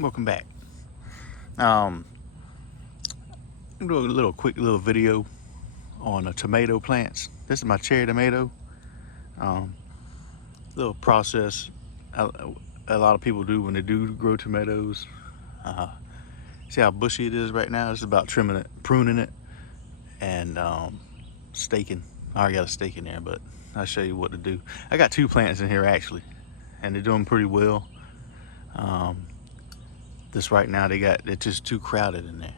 Welcome back. Um, I'm gonna do a quick little video on tomato plants. This is my cherry tomato. Um, Little process a lot of people do when they do grow tomatoes. Uh, See how bushy it is right now? It's about trimming it, pruning it, and staking. I already got a stake in there, but I'll show you what to do. I got two plants in here actually, and they're doing pretty well. Um, this right now they're just too crowded in there.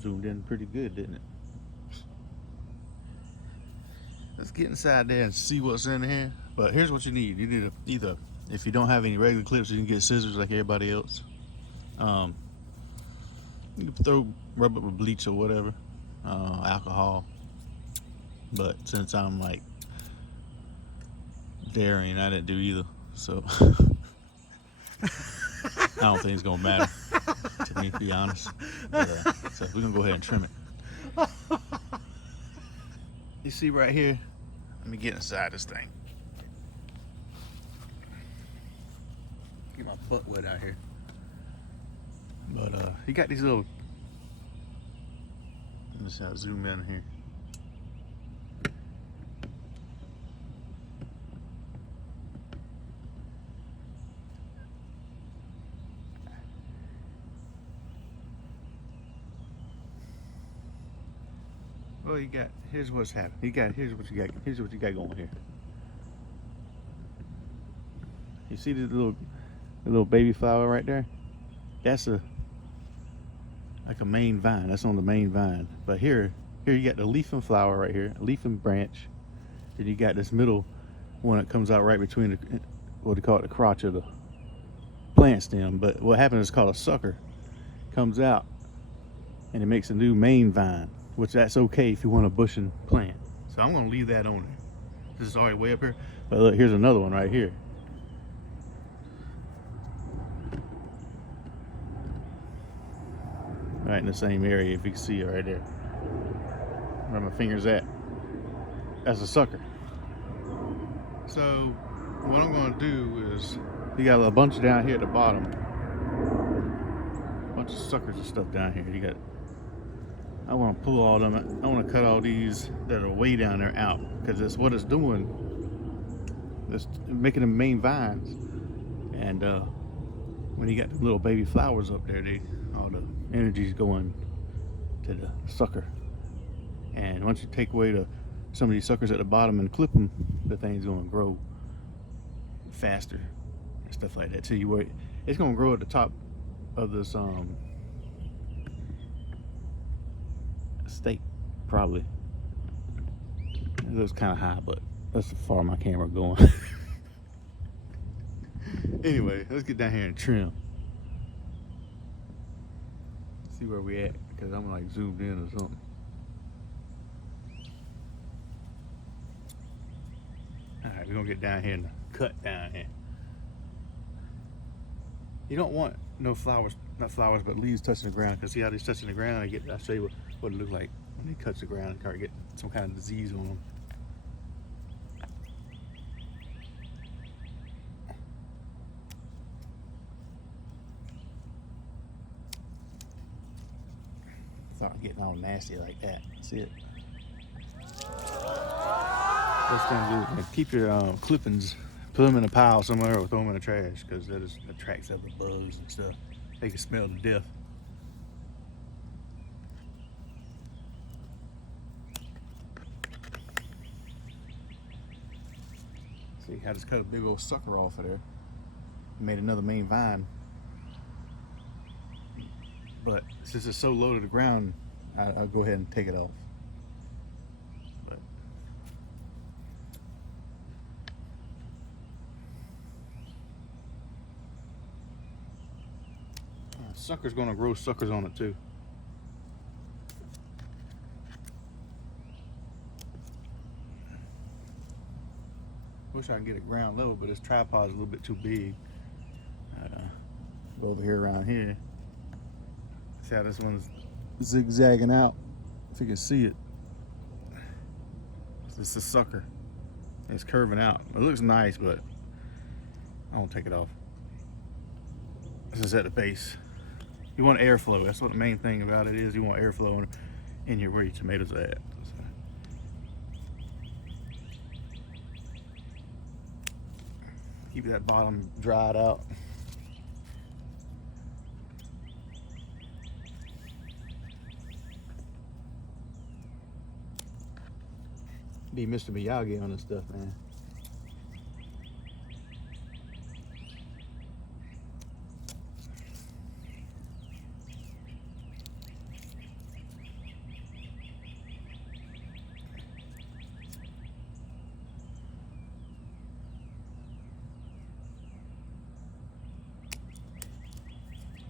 Zoomed in pretty good, didn't it? Let's get inside there and see what's in here. But here's what you need. You need either, if you don't have any regular clips, you can get scissors like everybody else. Um, you can rub it with bleach or whatever, alcohol. But since I'm like daring, I didn't do either. So I don't think it's gonna matter to me, to be honest. But, so we're gonna go ahead and trim it. You see right here, let me get inside this thing. Get my butt wet out here. But you got these little, let me see how to zoom in here. Well, here's what's happening. Here's what you got going here. You see the little baby flower right there? That's like a main vine. That's on the main vine. But here you got the leaf and flower right here, a leaf and branch. Then you got this middle one that comes out right between what they call it, the crotch of the plant stem. But what happens is called a sucker. Comes out and it makes a new main vine, which that's okay if you want a bushing plant. So I'm gonna leave that on there. This is already way up here. But look, here's another one right here. Right in the same area, if you can see it right there. Where my finger's at. That's a sucker. So what I'm gonna do is, you got a bunch down here at the bottom. A bunch of suckers and stuff down here. I want to pull all them. I want to cut all these that are way down there out, because that's what it's doing. It's making them main vines, and when you got the little baby flowers up there, all the energy's going to the sucker. And once you take away some of these suckers at the bottom and clip them, the thing's going to grow faster and stuff like that. So it's going to grow at the top of this stake, probably. It looks kind of high, but that's how far my camera going. Anyway, let's get down here and trim. See where we at, because I'm like zoomed in or something. Alright, we're gonna get down here and cut down here. You don't want no flowers, not flowers, but leaves touching the ground, because see how these touching the ground, I'll show you what it looks like when they touch the ground and start getting some kind of disease on them. Start getting all nasty like that. See it? What's gonna do? Keep your clippings, put them in a pile somewhere, or throw them in the trash, because that just attracts other bugs and stuff. They can smell to death. See, I just cut a big old sucker off of there. Made another main vine. But since it's so low to the ground, I'll go ahead and take it off. But sucker's gonna grow suckers on it too. Wish I could get it ground level, but this tripod's a little bit too big. Go over here around here. See how this one's zigzagging out? If you can see it. It's a sucker. It's curving out. It looks nice, but I won't take it off. This is at the base. You want airflow. That's what the main thing about it is. You want airflow in where your tomatoes are at. Keep that bottom dried out. Be Mr. Miyagi on this stuff, man.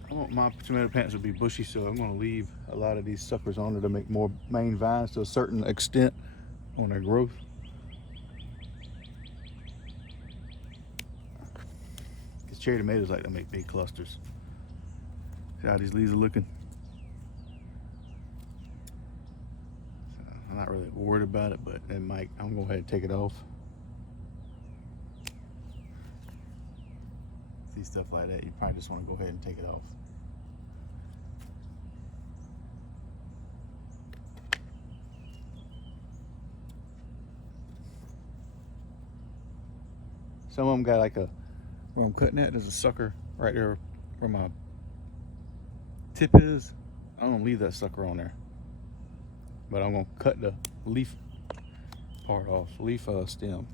I want my tomato plants to be bushy, so I'm going to leave a lot of these suckers on there to make more main vines to a certain extent on their growth. Because cherry tomatoes like to make big clusters. See how these leaves are looking? So I'm not really worried about it, but it might. I'm going to go ahead and take it off. See stuff like that, you probably just want to go ahead and take it off. Some of them got like where I'm cutting at, there's a sucker right there where my tip is. I'm gonna leave that sucker on there, but I'm gonna cut the leaf part off, leaf stem,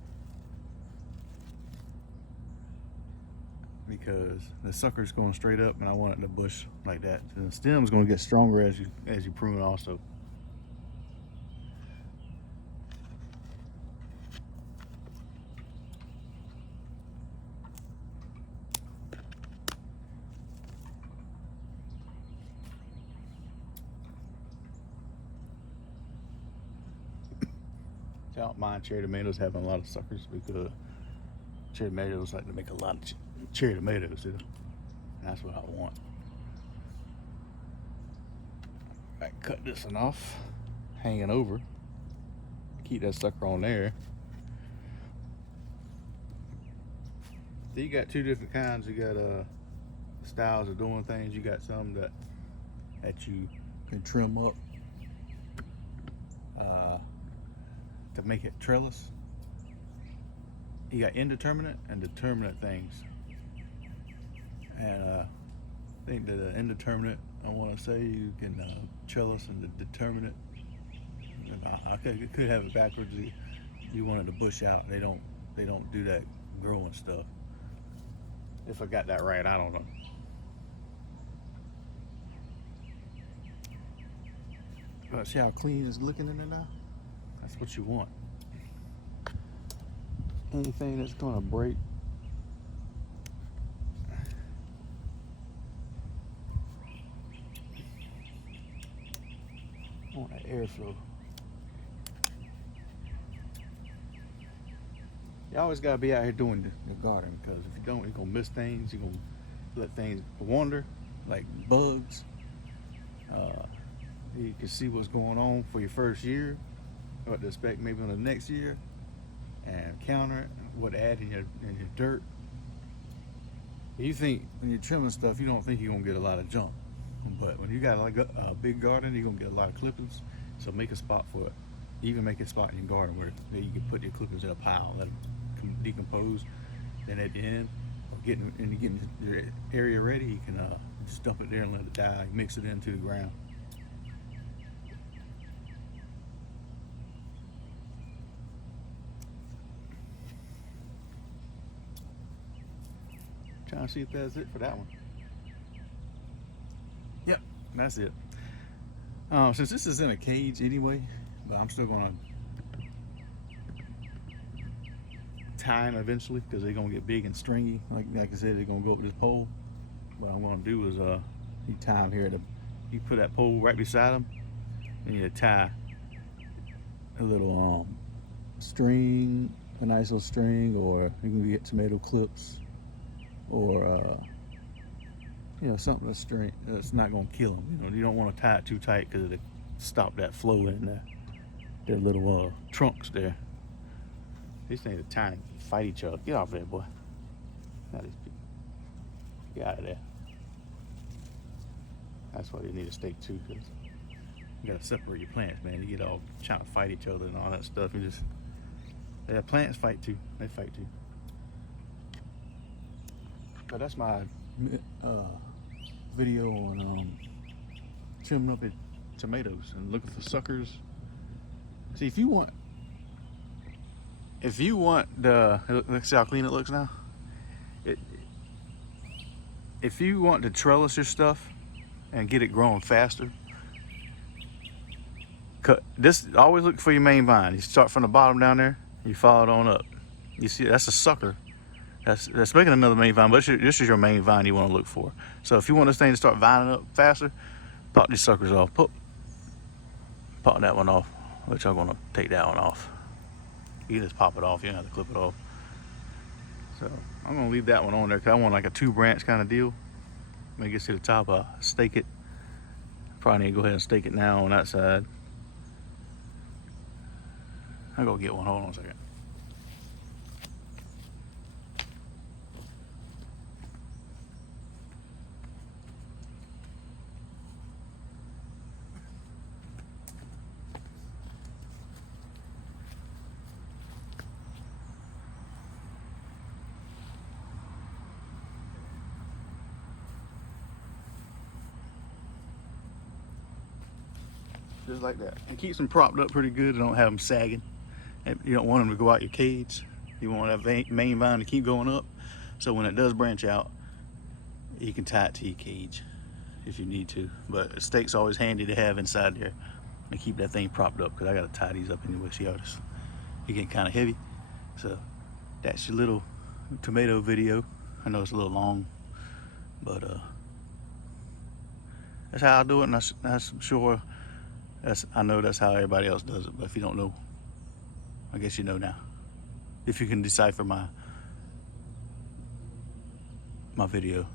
because the sucker's going straight up and I want it to bush like that. And the stem's gonna get stronger as you prune also. I don't mind cherry tomatoes having a lot of suckers because cherry tomatoes like to make a lot of cherry tomatoes, and that's what I want. I cut this one off, hanging over, keep that sucker on there. So you got two different kinds. You got styles of doing things. You got some that you can trim up to make it trellis. You got indeterminate and determinate things. And I think that the indeterminate, I want to say you can trellis, and the determinate, I could have it backwards. You want it to bush out. They don't do that growing stuff. If I got that right, I don't know. But see how clean it's looking in there now? That's what you want. Anything that's gonna break, I want that airflow. You always gotta be out here doing the garden, because if you don't, you're gonna miss things. You're gonna let things wander, like bugs. You can see what's going on for your first year, what to expect maybe on the next year, and counter it, what to add in your dirt. You think when you're trimming stuff, you don't think you're gonna get a lot of junk, but when you got like a big garden, you're gonna get a lot of clippings. So make a spot for it. You can make a spot in your garden where you can put your clippings in a pile, let them decompose. Then at the end, getting your area ready, you can just dump it there and let it die. Mix it into the ground. Trying to see if that's it for that one. Yep, that's it. Since this is in a cage anyway, but I'm still gonna tie them eventually, because they're gonna get big and stringy. Like I said, they're gonna go up this pole. What I'm gonna do is you tie them here. You put that pole right beside them, and you tie a little string, a nice little string, or you can get tomato clips, or something that's not going to kill them. You don't want to tie it too tight, because it'll stop that flow in their little trunks there. These things are tiny. Fight each other. Get off there, boy. Not these people. Get out of there. That's why they need a stake too, because you gotta separate your plants, man. You get all trying to fight each other and all that stuff. You just, yeah, plants fight too. They fight too. But that's my video on trimming up at tomatoes and looking for suckers. See, if you want the, let's see how clean it looks now. If you want to trellis your stuff and get it growing faster, always look for your main vine. You start from the bottom down there, you follow it on up. You see, that's a sucker. That's making another main vine, but this is your main vine you want to look for. So if you want this thing to start vining up faster, pop these suckers off. Pop that one off, which I'm gonna take that one off. You can just pop it off, you don't have to clip it off. So I'm gonna leave that one on there because I want like a 2-branch kind of deal. When it gets to the top, I'll stake it. Probably need to go ahead and stake it now on that side. I'll go get one, hold on a second. Just like that. It keeps them propped up pretty good. Don't have them sagging. You don't want them to go out your cage. You want that main vine to keep going up. So when it does branch out, you can tie it to your cage if you need to. But a stake's always handy to have inside there and keep that thing propped up, because I got to tie these up anyway. See how this, they get kind of heavy. So that's your little tomato video. I know it's a little long, but that's how I do it, and I'm sure I know that's how everybody else does it. But if you don't know, I guess you know now. If you can decipher my video.